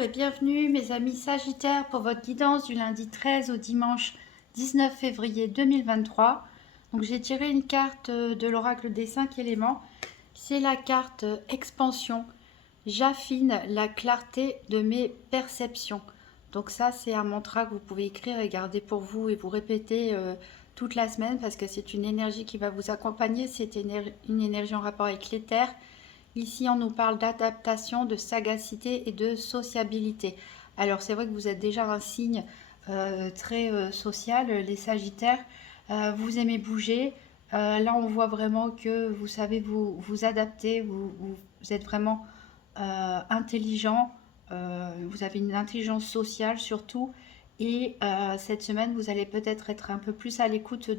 Bonjour et bienvenue mes amis Sagittaires pour votre guidance du lundi 13 au dimanche 19 février 2023. Donc j'ai tiré une carte de l'oracle des 5 éléments. C'est la carte expansion. J'affine la clarté de mes perceptions. Donc ça c'est un mantra que vous pouvez écrire et garder pour vous et vous répéter toute la semaine parce que c'est une énergie qui va vous accompagner. C'est une énergie en rapport avec l'éther. Ici, on nous parle d'adaptation, de sagacité et de sociabilité. Alors, c'est vrai que vous êtes déjà un signe très social, les Sagittaires. Vous aimez bouger. Là, on voit vraiment que vous savez vous adapter. Vous êtes vraiment intelligent. Vous avez une intelligence sociale surtout. Et cette semaine, vous allez peut-être être un peu plus à l'écoute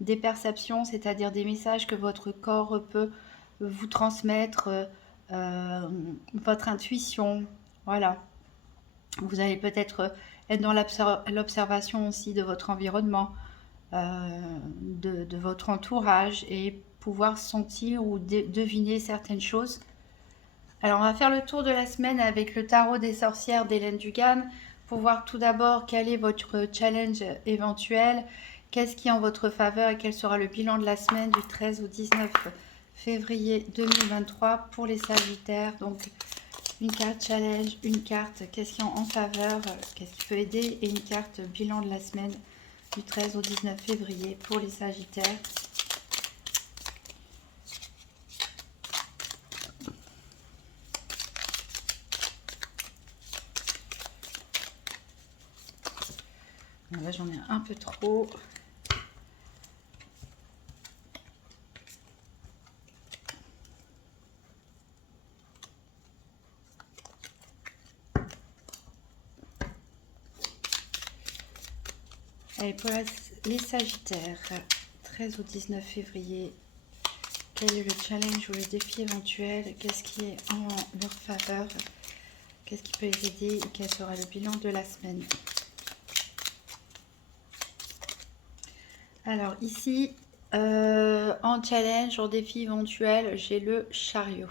des perceptions, c'est-à-dire des messages que votre corps peut vous transmettre votre intuition. Voilà. Vous allez peut-être être dans l'observation aussi de votre environnement, de votre entourage et pouvoir sentir ou deviner certaines choses. Alors, on va faire le tour de la semaine avec le tarot des sorcières d'Hélène Dugan pour voir tout d'abord quel est votre challenge éventuel, qu'est-ce qui est en votre faveur et quel sera le bilan de la semaine du 13 au 19 février 2023 pour les Sagittaires. Donc, une carte challenge, une carte qu'est-ce qui est en faveur, qu'est-ce qui peut aider et une carte bilan de la semaine du 13 au 19 février pour les Sagittaires. Là, j'en ai un peu trop. Allez, pour les Sagittaires, 13 au 19 février, quel est le challenge ou le défi éventuel? Qu'est-ce qui est en leur faveur? Qu'est-ce qui peut les aider? Et quel sera le bilan de la semaine? Alors ici, en challenge, en défi éventuel, j'ai le chariot.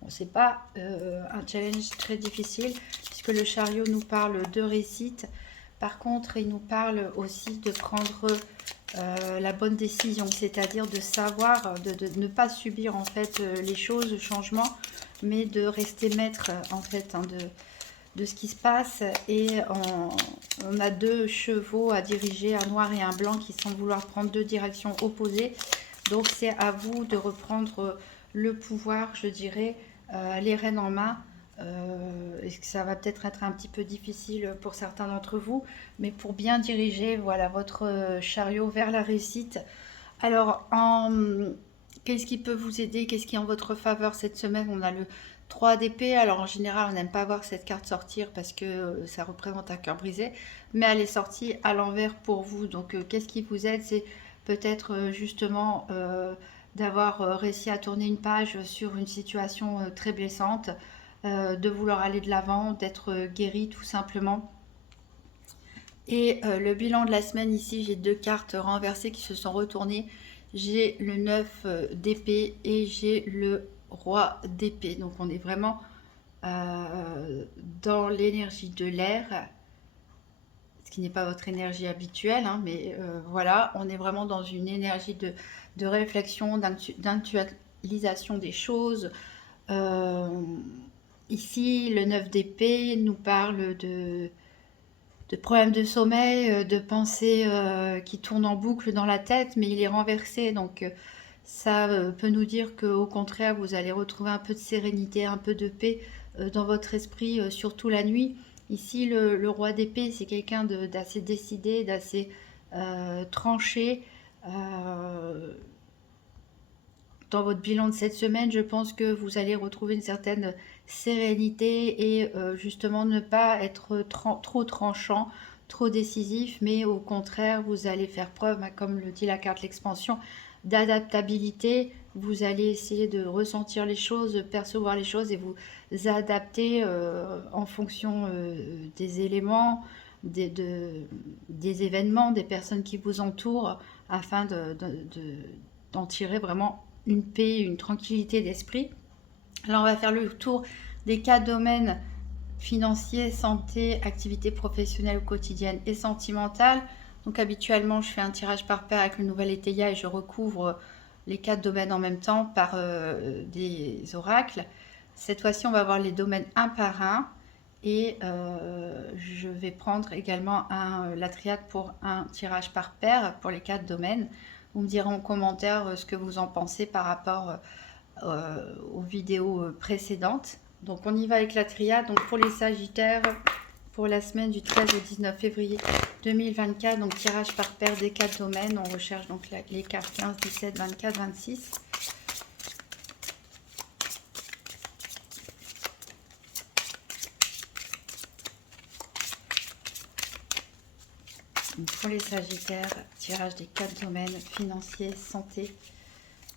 Bon, c'est pas un challenge très difficile puisque le chariot nous parle de réussite. Par contre, il nous parle aussi de prendre la bonne décision, c'est-à-dire de savoir, de ne pas subir en fait les choses, le changement, mais de rester maître en fait de ce qui se passe. Et on a deux chevaux à diriger, un noir et un blanc, qui semblent vouloir prendre deux directions opposées. Donc c'est à vous de reprendre le pouvoir, je dirais, les rênes en main. Ça va peut-être être un petit peu difficile pour certains d'entre vous, mais pour bien diriger voilà, votre chariot vers la réussite. Alors, qu'est-ce qui peut vous aider? Qu'est-ce qui est en votre faveur cette semaine? On a le 3 d'épée. Alors, en général, on n'aime pas voir cette carte sortir parce que ça représente un cœur brisé, mais elle est sortie à l'envers pour vous. Donc, qu'est-ce qui vous aide? C'est peut-être justement d'avoir réussi à tourner une page sur une situation très blessante, de vouloir aller de l'avant, d'être guéri tout simplement. Et le bilan de la semaine, ici, j'ai deux cartes renversées qui se sont retournées. J'ai le 9 d'épée et j'ai le roi d'épée. Donc on est vraiment dans l'énergie de l'air, ce qui n'est pas votre énergie habituelle, hein, mais voilà, on est vraiment dans une énergie de réflexion, d'intualisation des choses. Ici, le 9 d'épée nous parle de problèmes de sommeil, de pensées qui tournent en boucle dans la tête, mais il est renversé. Donc ça peut nous dire qu'au contraire, vous allez retrouver un peu de sérénité, un peu de paix dans votre esprit, surtout la nuit. Ici, le roi d'épée, c'est quelqu'un d'assez décidé, d'assez tranché. Euh, dans votre bilan de cette semaine, je pense que vous allez retrouver une certaine sérénité et justement ne pas être trop tranchant, trop décisif, mais au contraire, vous allez faire preuve, comme le dit la carte l'expansion, d'adaptabilité. Vous allez essayer de ressentir les choses, de percevoir les choses et vous adapter en fonction des éléments, des événements, des personnes qui vous entourent, afin d'en tirer vraiment une paix, une tranquillité d'esprit. Là, on va faire le tour des 4 domaines financier, santé, activité professionnelle ou quotidienne et sentimentale. Donc habituellement, je fais un tirage par paire avec le nouvel étaya et je recouvre les 4 domaines en même temps par des oracles. Cette fois-ci, on va voir les domaines un par un et je vais prendre également la triade pour un tirage par paire pour les 4 domaines. Vous me direz en commentaire ce que vous en pensez par rapport aux vidéos précédentes. Donc on y va avec la triade. Donc pour les Sagittaires, pour la semaine du 13 au 19 février 2024, donc tirage par paire des 4 domaines. On recherche donc les cartes 15, 17, 24, 26. Donc pour les Sagittaires, tirage des 4 domaines, financier, santé,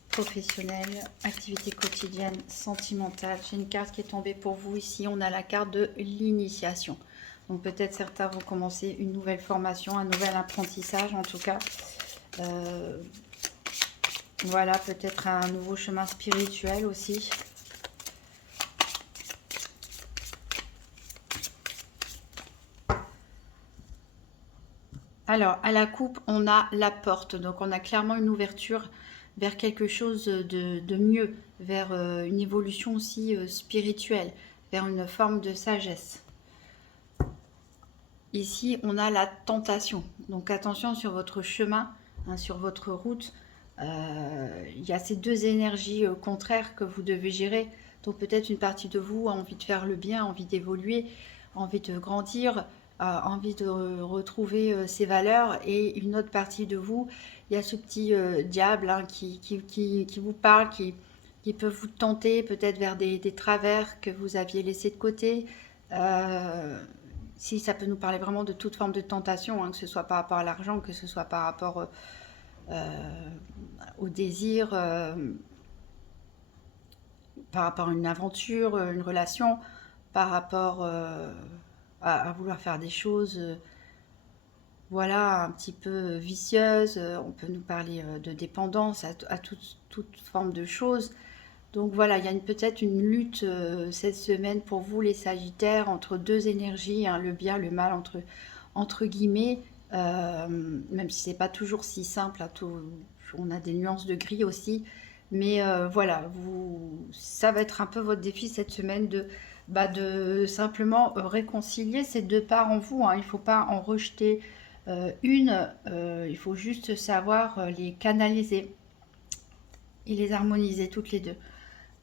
professionnel, activité quotidienne, sentimentale. J'ai une carte qui est tombée pour vous ici. On a la carte de l'initiation. Donc peut-être certains vont commencer une nouvelle formation, un nouvel apprentissage en tout cas. Voilà, peut-être un nouveau chemin spirituel aussi. Alors, à la coupe, on a la porte. Donc, on a clairement une ouverture vers quelque chose de mieux, vers une évolution aussi spirituelle, vers une forme de sagesse. Ici, on a la tentation. Donc, attention sur votre chemin, hein, sur votre route. Il y a ces deux énergies contraires que vous devez gérer. Donc, peut-être une partie de vous a envie de faire le bien, envie d'évoluer, envie de grandir, envie de retrouver ses valeurs. Et une autre partie de vous, il y a ce petit diable hein, qui vous parle, qui peut vous tenter peut-être vers des travers que vous aviez laissés de côté. Si ça peut nous parler vraiment de toute forme de tentation, hein, que ce soit par rapport à l'argent, que ce soit par rapport au désir, par rapport à une aventure, une relation, par rapport à vouloir faire des choses, voilà, un petit peu vicieuses. On peut nous parler de dépendance, à toute forme de choses. Donc voilà, il y a peut-être une lutte cette semaine pour vous les Sagittaires entre deux énergies, hein, le bien, le mal entre guillemets, même si c'est pas toujours si simple, hein, on a des nuances de gris aussi, mais voilà, ça va être un peu votre défi cette semaine de simplement réconcilier ces deux parts en vous, hein. Il ne faut pas en rejeter une, il faut juste savoir les canaliser et les harmoniser toutes les deux.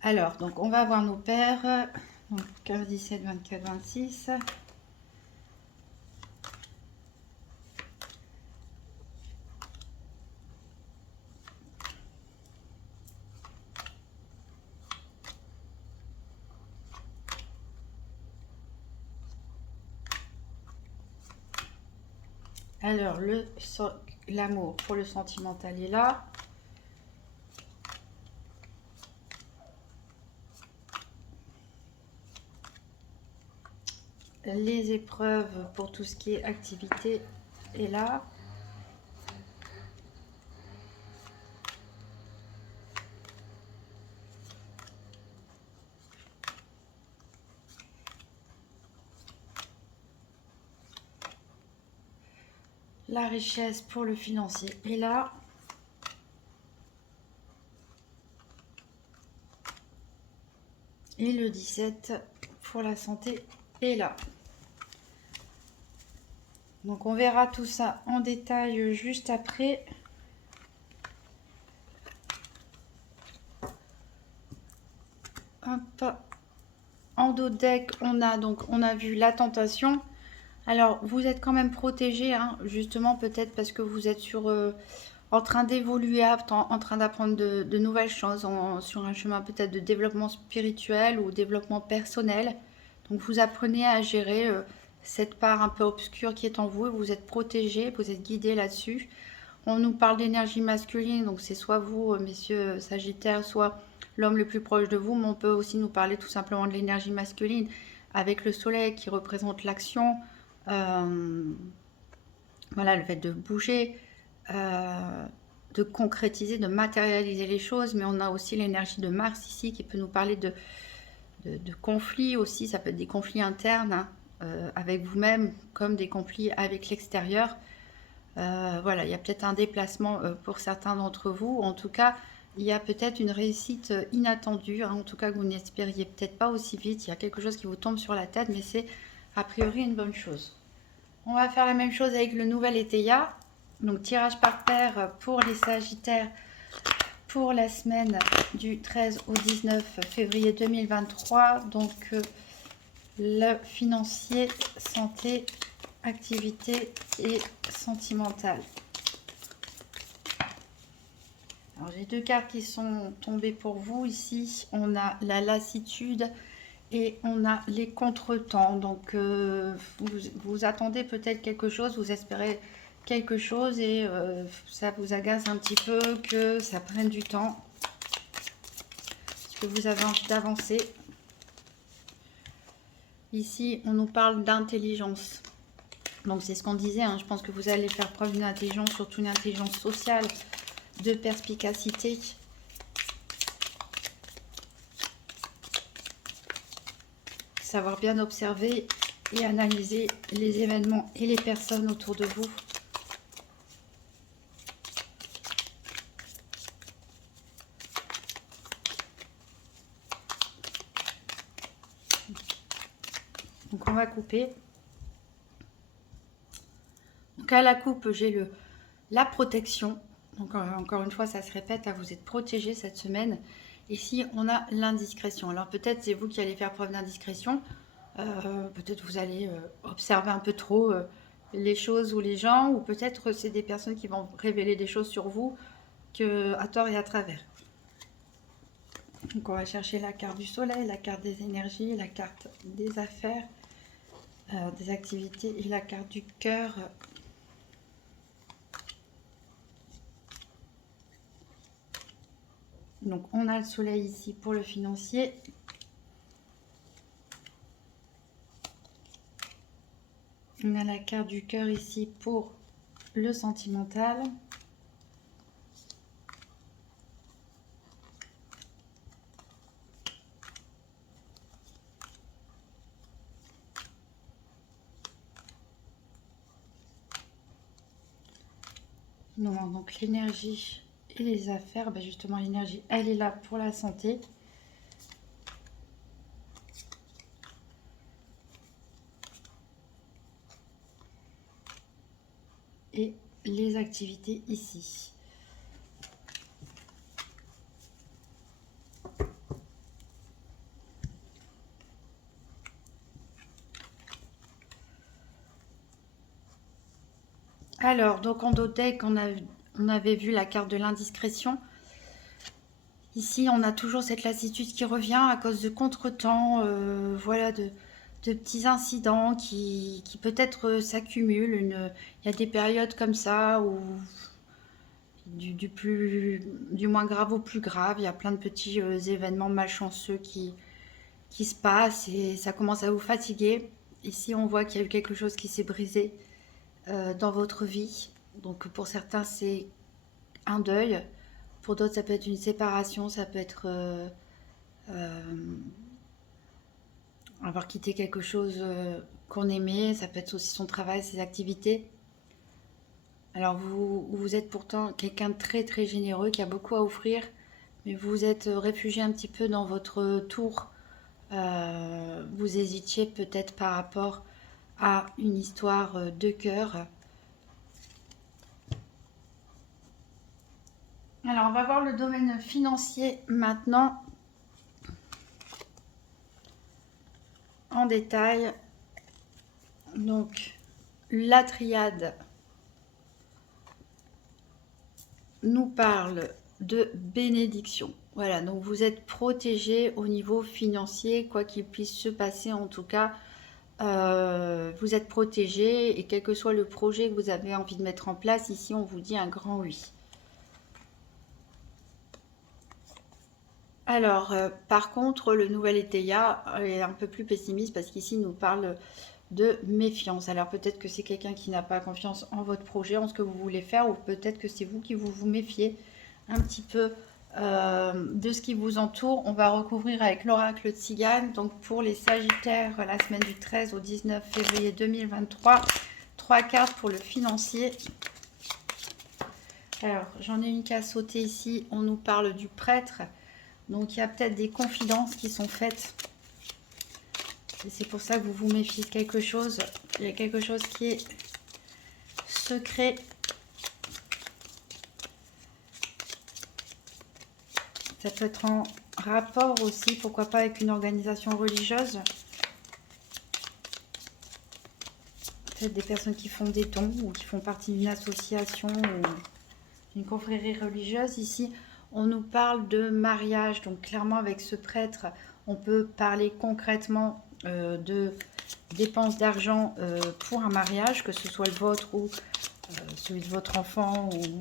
Alors, donc on va voir nos paires. Donc 15, 17, 24, 26. Alors, l'amour pour le sentimental est là. Les épreuves pour tout ce qui est activité est là. La richesse pour le financier est là. Et le 17 pour la santé est là. Donc on verra tout ça en détail juste après. Hop. En dos de deck, on a vu la tentation. Alors vous êtes quand même protégé, hein, justement peut-être parce que vous êtes en train d'évoluer, en train d'apprendre de nouvelles choses, sur un chemin peut-être de développement spirituel ou développement personnel. Donc vous apprenez à gérer cette part un peu obscure qui est en vous et vous êtes protégé, vous êtes guidé là-dessus. On nous parle d'énergie masculine, donc c'est soit vous, messieurs Sagittaires, soit l'homme le plus proche de vous, mais on peut aussi nous parler tout simplement de l'énergie masculine avec le soleil qui représente l'action, voilà, le fait de bouger, de concrétiser, de matérialiser les choses, mais on a aussi l'énergie de Mars ici qui peut nous parler de conflits aussi. Ça peut être des conflits internes, hein, avec vous-même, comme des conflits avec l'extérieur. Voilà, il y a peut-être un déplacement pour certains d'entre vous. En tout cas, il y a peut-être une réussite inattendue, hein, en tout cas que vous n'espériez peut-être pas aussi vite. Il y a quelque chose qui vous tombe sur la tête, mais c'est a priori une bonne chose. On va faire la même chose avec le nouvel Étéia. Donc tirage par paire pour les Sagittaires pour la semaine du 13 au 19 février 2023. Donc le financier, santé, activité et sentimentale. Alors j'ai deux cartes qui sont tombées pour vous. Ici, on a la lassitude et on a les contretemps. Donc vous attendez peut-être quelque chose, vous espérez quelque chose et ça vous agace un petit peu que ça prenne du temps. Parce que vous avez envie d'avancer. Ici, on nous parle d'intelligence. Donc c'est ce qu'on disait, hein. Je pense que vous allez faire preuve d'une intelligence, surtout une intelligence sociale, de perspicacité. Savoir bien observer et analyser les événements et les personnes autour de vous. Donc on va couper. Donc à la coupe, j'ai la protection. Donc encore une fois, ça se répète, hein, vous êtes protégé cette semaine. Ici, on a l'indiscrétion. Alors peut-être c'est vous qui allez faire preuve d'indiscrétion. Peut-être vous allez observer un peu trop les choses ou les gens. Ou peut-être c'est des personnes qui vont révéler des choses sur vous à tort et à travers. Donc on va chercher la carte du soleil, la carte des énergies, la carte des affaires, des activités et la carte du cœur. Donc on a le soleil ici pour le financier. On a la carte du cœur ici pour le sentimental. Il nous manque donc l'énergie et les affaires. Ben justement, l'énergie, elle est là pour la santé. Et les activités ici. Alors, donc en deck, on avait vu la carte de l'indiscrétion. Ici, on a toujours cette lassitude qui revient à cause de contretemps, voilà, de petits incidents qui peut-être s'accumulent. Il y a des périodes comme ça où du moins grave au plus grave, il y a plein de petits événements malchanceux qui se passent et ça commence à vous fatiguer. Ici, on voit qu'il y a eu quelque chose qui s'est brisé dans votre vie. Donc pour certains, c'est un deuil. Pour d'autres, ça peut être une séparation, ça peut être avoir quitté quelque chose qu'on aimait, ça peut être aussi son travail, ses activités. Alors vous êtes pourtant quelqu'un de très très généreux qui a beaucoup à offrir, mais vous êtes réfugié un petit peu dans votre tour. Vous hésitiez peut-être par rapport à une histoire de cœur. Alors on va voir le domaine financier maintenant en détail. Donc la triade nous parle de bénédiction. Voilà, donc vous êtes protégé au niveau financier, quoi qu'il puisse se passer en tout cas. Vous êtes protégé et quel que soit le projet que vous avez envie de mettre en place, ici on vous dit un grand oui. Alors, par contre, le nouvel Étéia est un peu plus pessimiste parce qu'ici il nous parle de méfiance. Alors peut-être que c'est quelqu'un qui n'a pas confiance en votre projet, en ce que vous voulez faire, ou peut-être que c'est vous qui vous méfiez un petit peu de ce qui vous entoure. On va recouvrir avec l'oracle Tzigane. Donc pour les Sagittaires, la semaine du 13 au 19 février 2023, 3 cartes pour le financier. Alors, j'en ai une qui a sauté ici. On nous parle du prêtre. Donc, il y a peut-être des confidences qui sont faites. Et c'est pour ça que vous vous méfiez de quelque chose. Il y a quelque chose qui est secret. Ça peut être en rapport aussi, pourquoi pas, avec une organisation religieuse. Peut-être des personnes qui font des dons ou qui font partie d'une association ou une confrérie religieuse. Ici, on nous parle de mariage. Donc, clairement, avec ce prêtre, on peut parler concrètement de dépenses d'argent pour un mariage, que ce soit le vôtre ou celui de votre enfant. Ou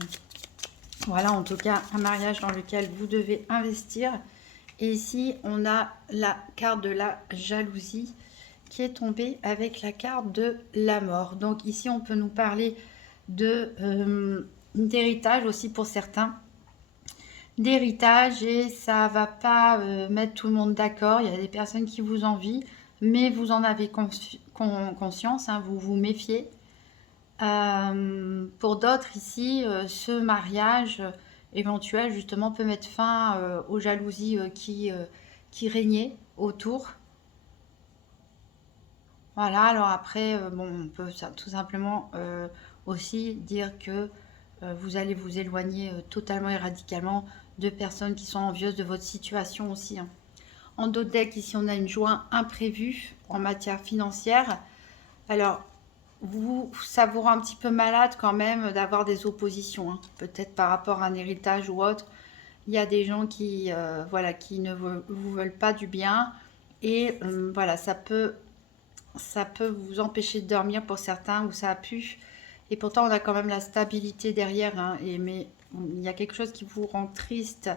voilà, en tout cas, un mariage dans lequel vous devez investir. Et ici, on a la carte de la jalousie qui est tombée avec la carte de la mort. Donc ici, on peut nous parler de d'héritage aussi pour certains. D'héritage, et ça va pas mettre tout le monde d'accord. Il y a des personnes qui vous envient, mais vous en avez conscience, hein, vous vous méfiez. Pour d'autres ici, ce mariage éventuel justement peut mettre fin aux jalousies qui régnaient autour. Voilà, alors après, bon, on peut tout simplement aussi dire que vous allez vous éloigner totalement et radicalement de personnes qui sont envieuses de votre situation aussi, hein. En dos de deck, ici, on a une joie imprévue en matière financière. Alors, ça vous rend un petit peu malade quand même d'avoir des oppositions, hein. Peut-être par rapport à un héritage ou autre. Il y a des gens qui, voilà, qui ne vous veulent pas du bien. Et voilà, ça peut vous empêcher de dormir pour certains, ou ça a pu. Et pourtant, on a quand même la stabilité derrière, hein. Mais il y a quelque chose qui vous rend triste,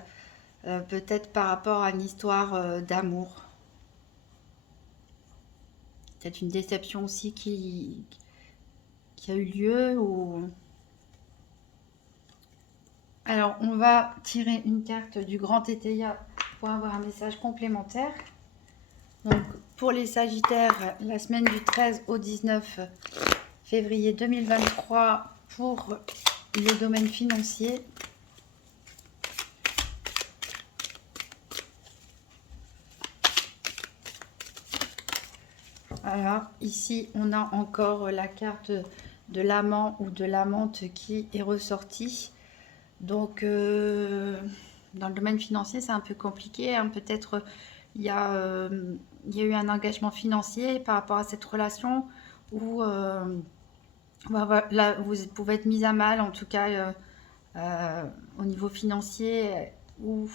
peut-être par rapport à une histoire d'amour. Peut-être une déception aussi qui a eu lieu. Alors, on va tirer une carte du Grand Éteilla pour avoir un message complémentaire. Donc, pour les Sagittaires, la semaine du 13 au 19 février 2023 pour le domaine financier. Voilà, ici on a encore la carte de l'amant ou de l'amante qui est ressortie. Donc dans le domaine financier c'est un peu compliqué, hein. Peut-être il y a eu un engagement financier par rapport à cette relation, où là, vous pouvez être mis à mal, en tout cas au niveau financier, où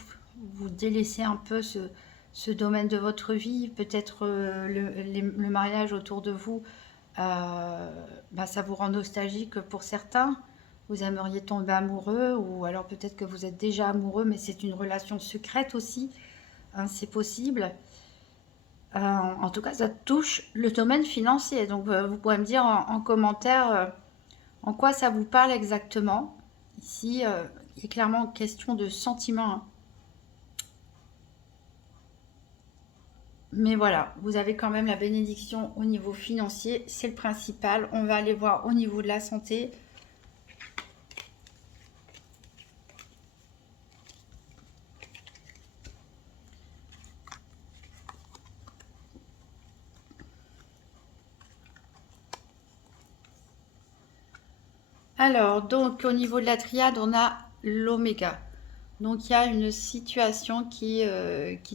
vous délaissez un peu ce domaine de votre vie. Peut-être le mariage autour de vous, ça vous rend nostalgique pour certains. Vous aimeriez tomber amoureux, ou alors peut-être que vous êtes déjà amoureux, mais c'est une relation secrète aussi, hein, c'est possible. En tout cas, ça touche le domaine financier. Donc, vous pourrez me dire en commentaire en quoi ça vous parle exactement. Ici, il est clairement question de sentiments, hein. Mais voilà, vous avez quand même la bénédiction au niveau financier, c'est le principal. On va aller voir au niveau de la santé. Alors, donc au niveau de la triade, on a l'oméga. Donc il y a une situation qui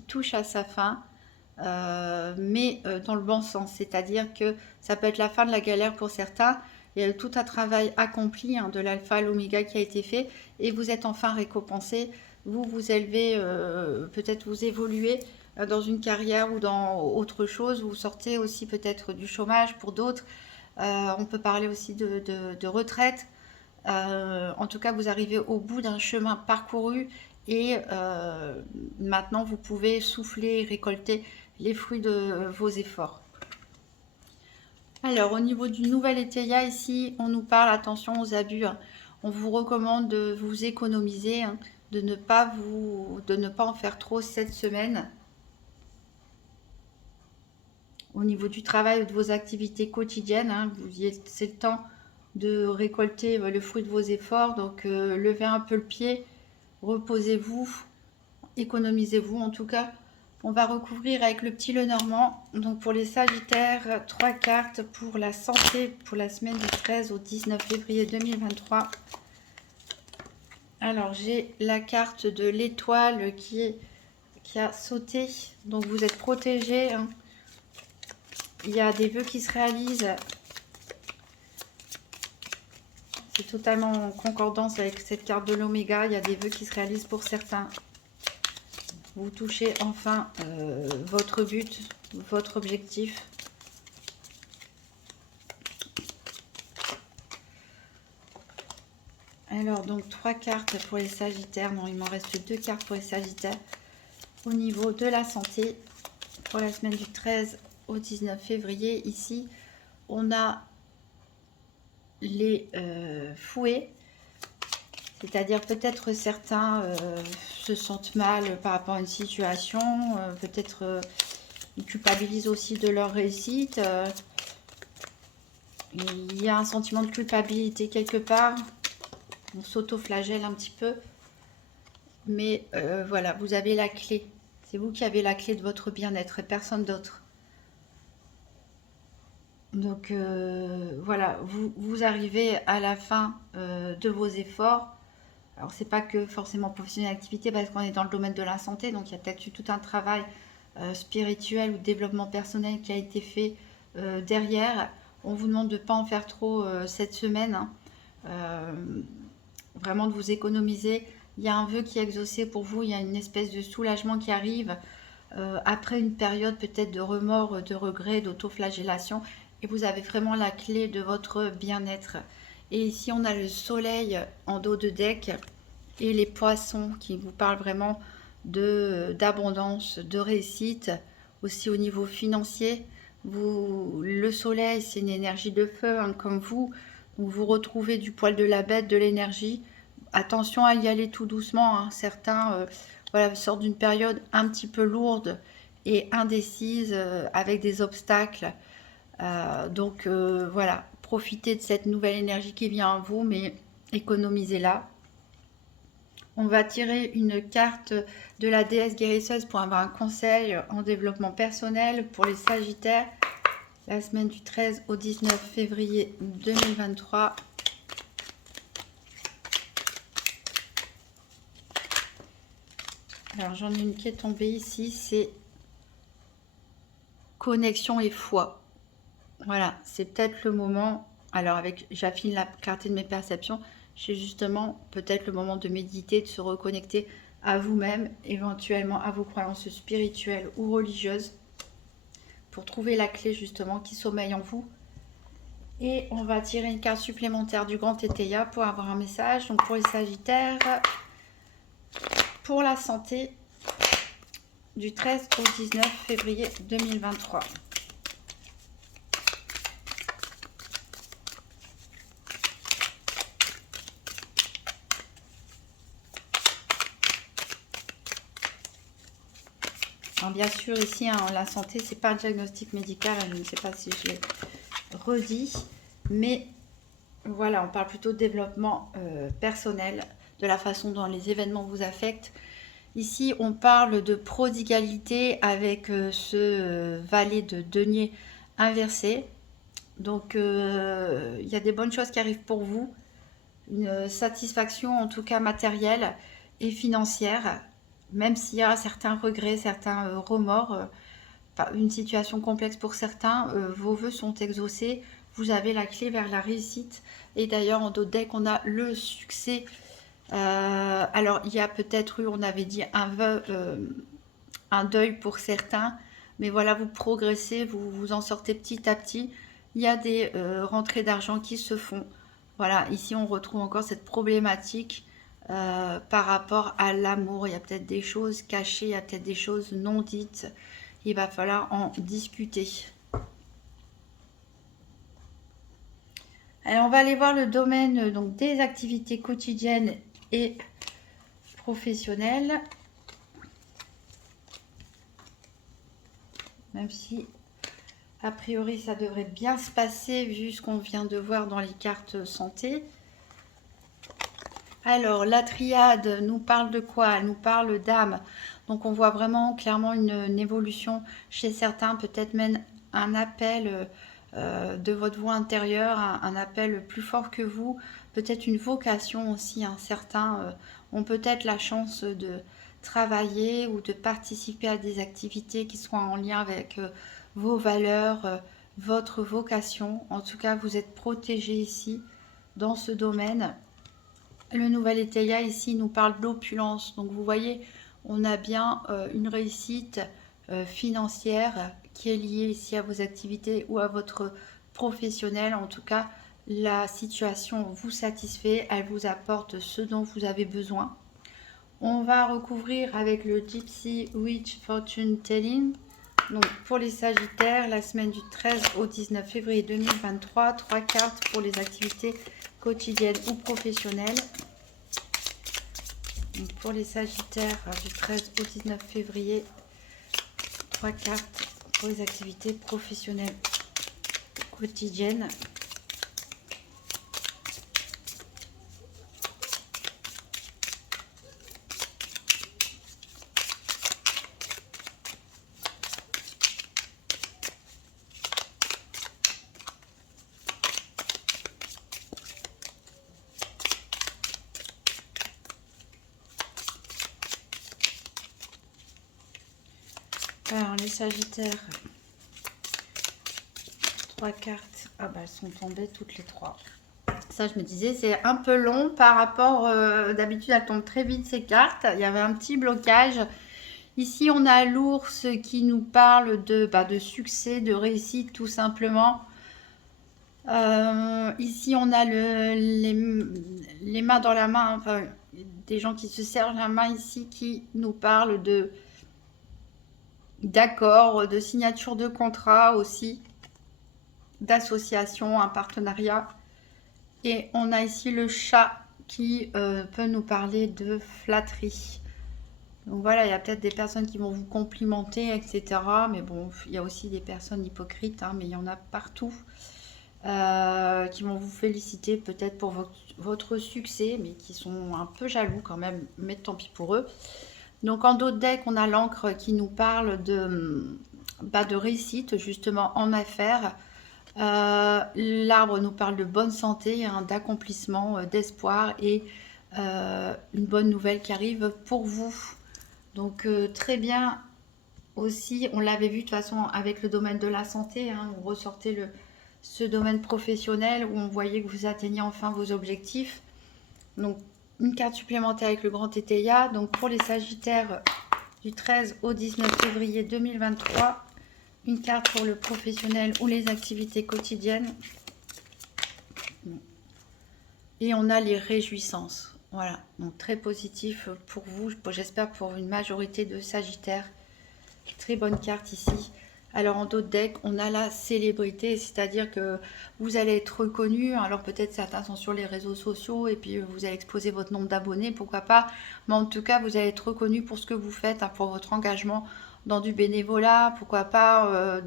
touche à sa fin, mais dans le bon sens. C'est-à-dire que ça peut être la fin de la galère pour certains. Il y a tout un travail accompli, hein, de l'alpha à l'oméga qui a été fait, et vous êtes enfin récompensé. Vous vous élevez, peut-être vous évoluez dans une carrière ou dans autre chose. Vous sortez aussi peut-être du chômage pour d'autres. On peut parler aussi de retraite. En tout cas, vous arrivez au bout d'un chemin parcouru, et maintenant vous pouvez souffler et récolter les fruits de vos efforts. Alors, au niveau du nouvel éteilla, ici, on nous parle, attention aux abus, hein. On vous recommande de vous économiser, hein, de ne pas en faire trop cette semaine. Au niveau du travail ou de vos activités quotidiennes, hein, c'est le temps de récolter le fruit de vos efforts. Donc, levez un peu le pied, reposez-vous, économisez-vous en tout cas. On va recouvrir avec le petit Lenormand. Donc, pour les Sagittaires, 3 cartes pour la santé pour la semaine du 13 au 19 février 2023. Alors, j'ai la carte de l'étoile qui a sauté. Donc, vous êtes protégé, hein. Il y a des vœux qui se réalisent. C'est totalement en concordance avec cette carte de l'Oméga. Il y a des vœux qui se réalisent pour certains. Vous touchez enfin votre but, votre objectif. Alors, donc, 3 cartes pour les Sagittaires. Non, il m'en reste 2 cartes pour les Sagittaires. Au niveau de la santé, pour la semaine du 13 au 19 février, ici, on a les fouets. C'est-à-dire peut-être certains se sentent mal par rapport à une situation. Peut-être ils culpabilisent aussi de leur réussite. Il y a un sentiment de culpabilité quelque part. On s'auto-flagelle un petit peu. Mais voilà, vous avez la clé. C'est vous qui avez la clé de votre bien-être et personne d'autre. Donc voilà, vous arrivez à la fin de vos efforts. Alors c'est pas que forcément professionnel activité parce qu'on est dans le domaine de la santé. Donc il y a peut-être eu tout un travail spirituel ou de développement personnel qui a été fait derrière. On vous demande de ne pas en faire trop cette semaine. Hein. Vraiment de vous économiser. Il y a un vœu qui est exaucé pour vous. Il y a une espèce de soulagement qui arrive après une période peut-être de remords, de regrets, d'autoflagellation. Et vous avez vraiment la clé de votre bien-être. Et ici, on a le soleil en dos de deck et les poissons qui vous parlent vraiment d'abondance, de réussite, aussi au niveau financier. Le soleil, c'est une énergie de feu, hein, comme vous. Donc vous retrouvez du poil de la bête, de l'énergie. Attention à y aller tout doucement. Hein. Certains voilà, sortent d'une période un petit peu lourde et indécise avec des obstacles. Donc voilà, profitez de cette nouvelle énergie qui vient à vous, mais économisez-la. On va tirer une carte de la déesse guérisseuse pour avoir un conseil en développement personnel pour les Sagittaires. La semaine du 13 au 19 février 2023. Alors j'en ai une qui est tombée ici, c'est connexion et foi. Voilà, c'est peut-être le moment. Alors j'affine la clarté de mes perceptions. C'est justement peut-être le moment de méditer, de se reconnecter à vous-même, éventuellement à vos croyances spirituelles ou religieuses, pour trouver la clé justement qui sommeille en vous. Et on va tirer une carte supplémentaire du Grand Tétéia pour avoir un message. Donc pour les Sagittaires, pour la santé, du 13 au 19 février 2023. Alors bien sûr, ici, hein, la santé, c'est pas un diagnostic médical. Je ne sais pas si je l'ai redit, mais voilà, on parle plutôt de développement personnel, de la façon dont les événements vous affectent. Ici, on parle de prodigalité avec ce valet de denier inversé. Donc, il y a des bonnes choses qui arrivent pour vous. Une satisfaction, en tout cas matérielle et financière. Même s'il y a certains regrets, certains remords, une situation complexe pour certains, vos vœux sont exaucés. Vous avez la clé vers la réussite. Et d'ailleurs, en dos de deck, on a le succès. Alors, il y a peut-être eu, on avait dit, un vœu, un deuil pour certains. Mais voilà, vous progressez, vous en sortez petit à petit. Il y a des rentrées d'argent qui se font. Voilà, ici, on retrouve encore cette problématique par rapport à l'amour. Il y a peut-être des choses cachées, il y a peut-être des choses non dites. Il va falloir en discuter. Alors, on va aller voir le domaine donc, des activités quotidiennes et professionnel. Même si, a priori, ça devrait bien se passer vu ce qu'on vient de voir dans les cartes santé. Alors, la triade nous parle de quoi? Elle nous parle d'âme. Donc, on voit vraiment clairement une évolution chez certains, peut-être même un appel de votre voix intérieure, un appel plus fort que vous, peut-être une vocation aussi. Certains ont peut-être la chance de travailler ou de participer à des activités qui soient en lien avec vos valeurs, votre vocation. En tout cas, vous êtes protégé ici dans ce domaine. Le nouvel étaya ici nous parle d'opulence. Donc vous voyez, on a bien une réussite financière qui est liée ici à vos activités ou à votre professionnel. En tout cas, la situation vous satisfait, elle vous apporte ce dont vous avez besoin. On va recouvrir avec le Gypsy Witch Fortune Telling. Donc pour les Sagittaires, la semaine du 13 au 19 février 2023, 3 cartes pour les activités quotidiennes ou professionnelles. Donc pour les Sagittaires, du 13 au 19 février, 3 cartes pour les activités professionnelles quotidiennes. Alors les Sagittaires, 3 cartes, ah bah elles sont tombées toutes les 3. Ça je me disais c'est un peu long par rapport, d'habitude elles tombent très vite ces cartes, il y avait un petit blocage. Ici on a l'ours qui nous parle de succès, de réussite tout simplement. Ici on a les mains dans la main, enfin des gens qui se serrent la main ici qui nous parlent d'accord, de signature de contrat aussi, d'association, un partenariat. Et on a ici le chat qui peut nous parler de flatterie. Donc voilà, il y a peut-être des personnes qui vont vous complimenter, etc. Mais bon, il y a aussi des personnes hypocrites, mais il y en a partout, qui vont vous féliciter peut-être pour votre succès, mais qui sont un peu jaloux quand même, mais tant pis pour eux. Donc en dos de deck, on a l'encre qui nous parle de réussite justement en affaires. L'arbre nous parle de bonne santé, d'accomplissement, d'espoir et une bonne nouvelle qui arrive pour vous. Donc très bien aussi, on l'avait vu de toute façon avec le domaine de la santé, on ressortait ce domaine professionnel où on voyait que vous atteigniez enfin vos objectifs. Donc une carte supplémentaire avec le grand étaya. Donc pour les Sagittaires du 13 au 19 février 2023, une carte pour le professionnel ou les activités quotidiennes. Et on a les réjouissances. Voilà, donc très positif pour vous, j'espère pour une majorité de Sagittaires. Très bonne carte ici. Alors en dos de deck, on a la célébrité, c'est-à-dire que vous allez être reconnu. Alors peut-être certains sont sur les réseaux sociaux et puis vous allez exposer votre nombre d'abonnés, pourquoi pas. Mais en tout cas, vous allez être reconnu pour ce que vous faites, pour votre engagement dans du bénévolat, pourquoi pas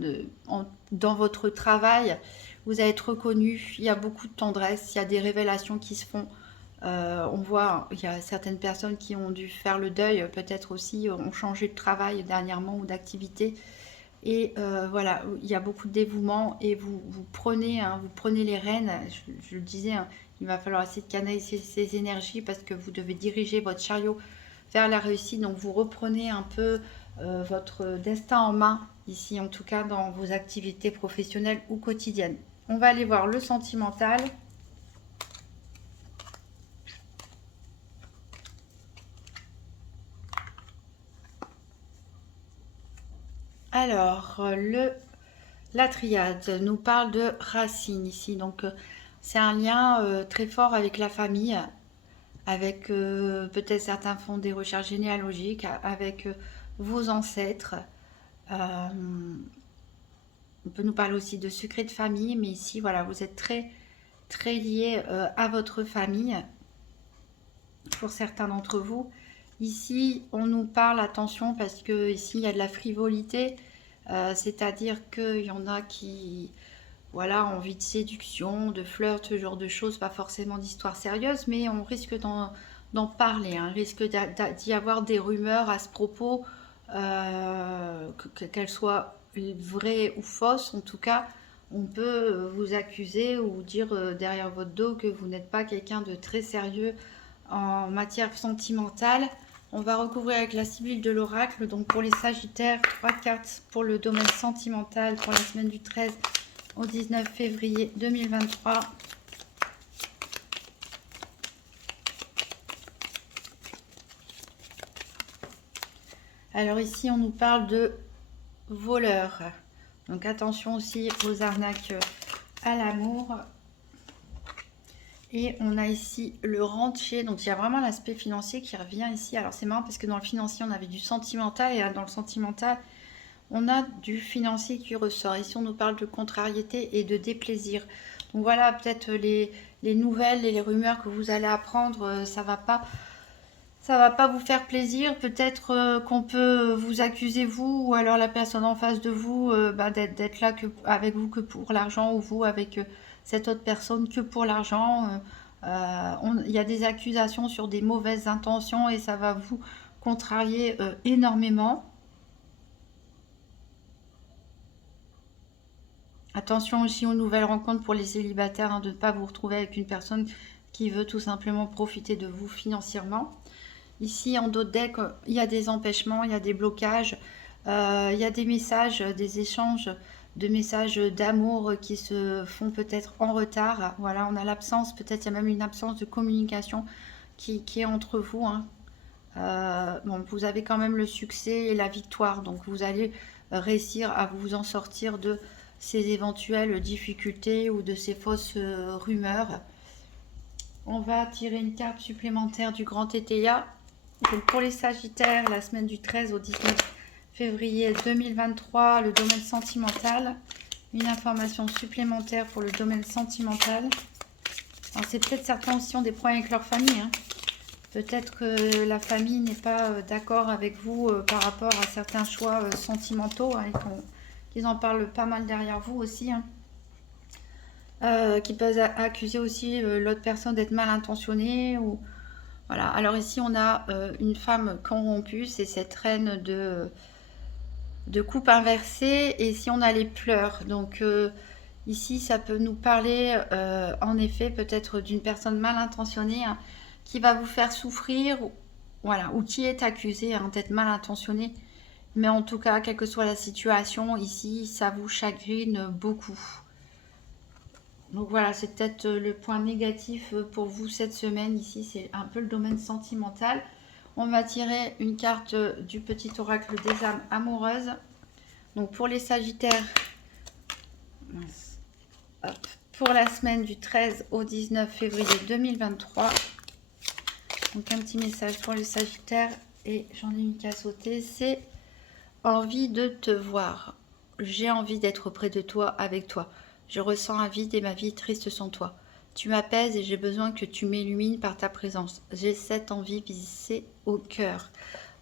dans votre travail. Vous allez être reconnu. Il y a beaucoup de tendresse, il y a des révélations qui se font. On voit, il y a certaines personnes qui ont dû faire le deuil, peut-être aussi ont changé de travail dernièrement ou d'activité. Et voilà, il y a beaucoup de dévouement et vous prenez les rênes. Je le disais, il va falloir essayer de canaliser ces énergies parce que vous devez diriger votre chariot vers la réussite. Donc vous reprenez un peu votre destin en main ici, en tout cas dans vos activités professionnelles ou quotidiennes. On va aller voir le sentimental. Alors, la triade nous parle de racines ici. Donc, c'est un lien très fort avec la famille, avec peut-être certains font des recherches généalogiques, avec vos ancêtres. On peut nous parler aussi de secrets de famille, mais ici, voilà, vous êtes très, très liés à votre famille, pour certains d'entre vous. Ici, on nous parle, attention, parce que ici, il y a de la frivolité. C'est-à-dire qu'il y en a qui, voilà, ont envie de séduction, de flirt, ce genre de choses, pas forcément d'histoire sérieuse, mais on risque d'en parler, hein. Il risque d'y avoir des rumeurs à ce propos, qu'elles soient vraies ou fausses. En tout cas, on peut vous accuser ou dire derrière votre dos que vous n'êtes pas quelqu'un de très sérieux en matière sentimentale. On va recouvrir avec la Sibylle de l'oracle. Donc pour les Sagittaires, 3 cartes pour le domaine sentimental pour la semaine du 13 au 19 février 2023. Alors ici, on nous parle de voleurs. Donc attention aussi aux arnaques à l'amour. Et on a ici le rentier. Donc il y a vraiment l'aspect financier qui revient ici. Alors c'est marrant parce que dans le financier, on avait du sentimental. Et dans le sentimental, on a du financier qui ressort. Ici, on nous parle de contrariété et de déplaisir. Donc voilà, peut-être les nouvelles et les rumeurs que vous allez apprendre, ça va pas vous faire plaisir. Peut-être qu'on peut vous accuser, vous, ou alors la personne en face de vous, d'être là avec vous que pour l'argent, ou vous avec cette autre personne que pour l'argent. Il y a des accusations sur des mauvaises intentions et ça va vous contrarier énormément. Attention aussi aux nouvelles rencontres pour les célibataires, hein, de ne pas vous retrouver avec une personne qui veut tout simplement profiter de vous financièrement. Ici, en d'autres decks, il y a des empêchements, il y a des blocages, il y a des messages, des échanges de messages d'amour qui se font peut-être en retard. Voilà, on a l'absence, peut-être il y a même une absence de communication qui est entre vous, hein. Bon, vous avez quand même le succès et la victoire, donc vous allez réussir à vous en sortir de ces éventuelles difficultés ou de ces fausses rumeurs. On va tirer une carte supplémentaire du Grand Tétéia. Donc pour les Sagittaires, la semaine du 13 au 19 février 2023, le domaine sentimental. Une information supplémentaire pour le domaine sentimental. Alors c'est peut-être certains aussi ont des problèmes avec leur famille, hein. Peut-être que la famille n'est pas d'accord avec vous par rapport à certains choix sentimentaux, hein, et qu'ils en parlent pas mal derrière vous aussi, hein. Qui peuvent accuser aussi l'autre personne d'être mal intentionnée. Voilà. Alors ici, on a une femme corrompue, c'est cette reine de coupe inversée. Et ici, on a les pleurs. Donc ici, ça peut nous parler en effet peut-être d'une personne mal intentionnée, hein, qui va vous faire souffrir, voilà, ou qui est accusée, hein, d'être mal intentionnée. Mais en tout cas, quelle que soit la situation, ici, ça vous chagrine beaucoup. Donc voilà, c'est peut-être le point négatif pour vous cette semaine. Ici, c'est un peu le domaine sentimental. On va tirer une carte du petit oracle des âmes amoureuses. Donc pour les Sagittaires, pour la semaine du 13 au 19 février 2023. Donc un petit message pour les Sagittaires, et j'en ai mis qu'à sauter, c'est envie de te voir. J'ai envie d'être près de toi, avec toi. Je ressens un vide et ma vie est triste sans toi. Tu m'apaises et j'ai besoin que tu m'illumines par ta présence. J'ai cette envie vissée au cœur.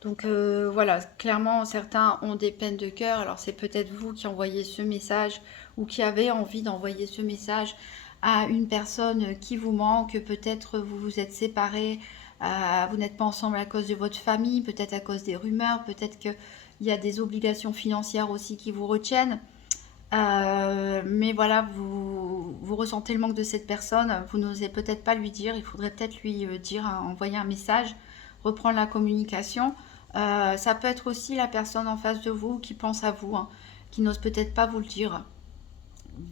Donc voilà, clairement certains ont des peines de cœur. Alors c'est peut-être vous qui envoyez ce message ou qui avez envie d'envoyer ce message à une personne qui vous manque. Peut-être vous vous êtes séparés, vous n'êtes pas ensemble à cause de votre famille, peut-être à cause des rumeurs, peut-être qu'il y a des obligations financières aussi qui vous retiennent. Mais voilà, vous ressentez le manque de cette personne, vous n'osez peut-être pas lui dire, il faudrait peut-être lui dire, hein, envoyer un message, reprendre la communication. Ça peut être aussi la personne en face de vous qui pense à vous, hein, qui n'ose peut-être pas vous le dire,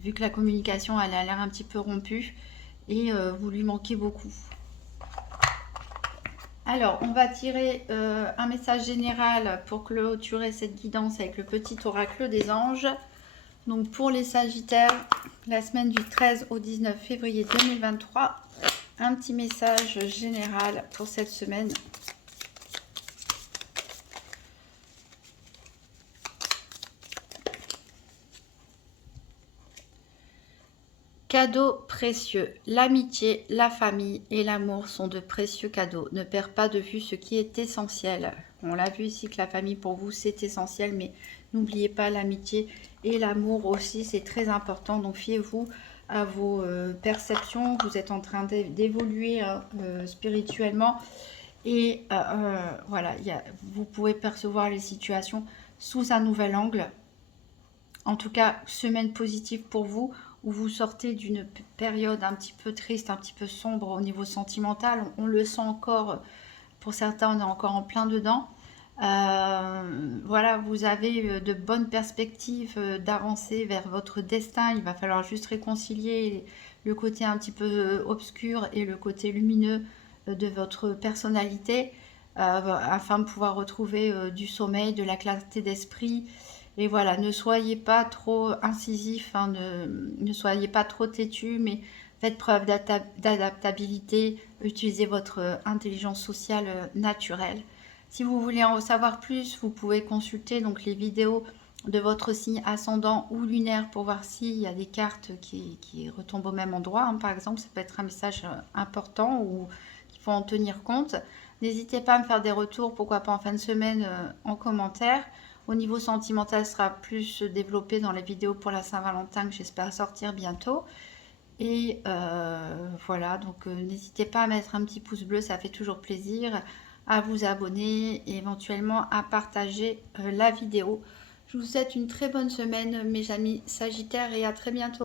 vu que la communication elle a l'air un petit peu rompue et vous lui manquez beaucoup. Alors, on va tirer un message général pour clôturer cette guidance avec le petit oracle des anges. Donc pour les Sagittaires, la semaine du 13 au 19 février 2023, un petit message général pour cette semaine. Cadeaux précieux. L'amitié, la famille et l'amour sont de précieux cadeaux. Ne perds pas de vue ce qui est essentiel. On l'a vu ici que la famille pour vous c'est essentiel, mais n'oubliez pas l'amitié et l'amour aussi, c'est très important. Donc fiez-vous à vos perceptions. Vous êtes en train d'évoluer spirituellement et voilà, vous pouvez percevoir les situations sous un nouvel angle. En tout cas, semaine positive pour vous, où vous sortez d'une période un petit peu triste, un petit peu sombre au niveau sentimental. On le sent encore, pour certains, on est encore en plein dedans. Voilà, vous avez de bonnes perspectives d'avancer vers votre destin. Il va falloir juste réconcilier le côté un petit peu obscur et le côté lumineux de votre personnalité afin de pouvoir retrouver du sommeil, de la clarté d'esprit. Et voilà, ne soyez pas trop incisif, hein, ne soyez pas trop têtu, mais faites preuve d'adaptabilité, utilisez votre intelligence sociale naturelle. Si vous voulez en savoir plus, vous pouvez consulter donc les vidéos de votre signe ascendant ou lunaire pour voir s'il y a des cartes qui retombent au même endroit. Hein. Par exemple, ça peut être un message important ou qu'il faut en tenir compte. N'hésitez pas à me faire des retours, pourquoi pas en fin de semaine en commentaire. Au niveau sentimental, sera plus développé dans les vidéos pour la Saint-Valentin que j'espère sortir bientôt. Et voilà, donc n'hésitez pas à mettre un petit pouce bleu, ça fait toujours plaisir, à vous abonner et éventuellement à partager la vidéo. Je vous souhaite une très bonne semaine mes amis Sagittaires et à très bientôt.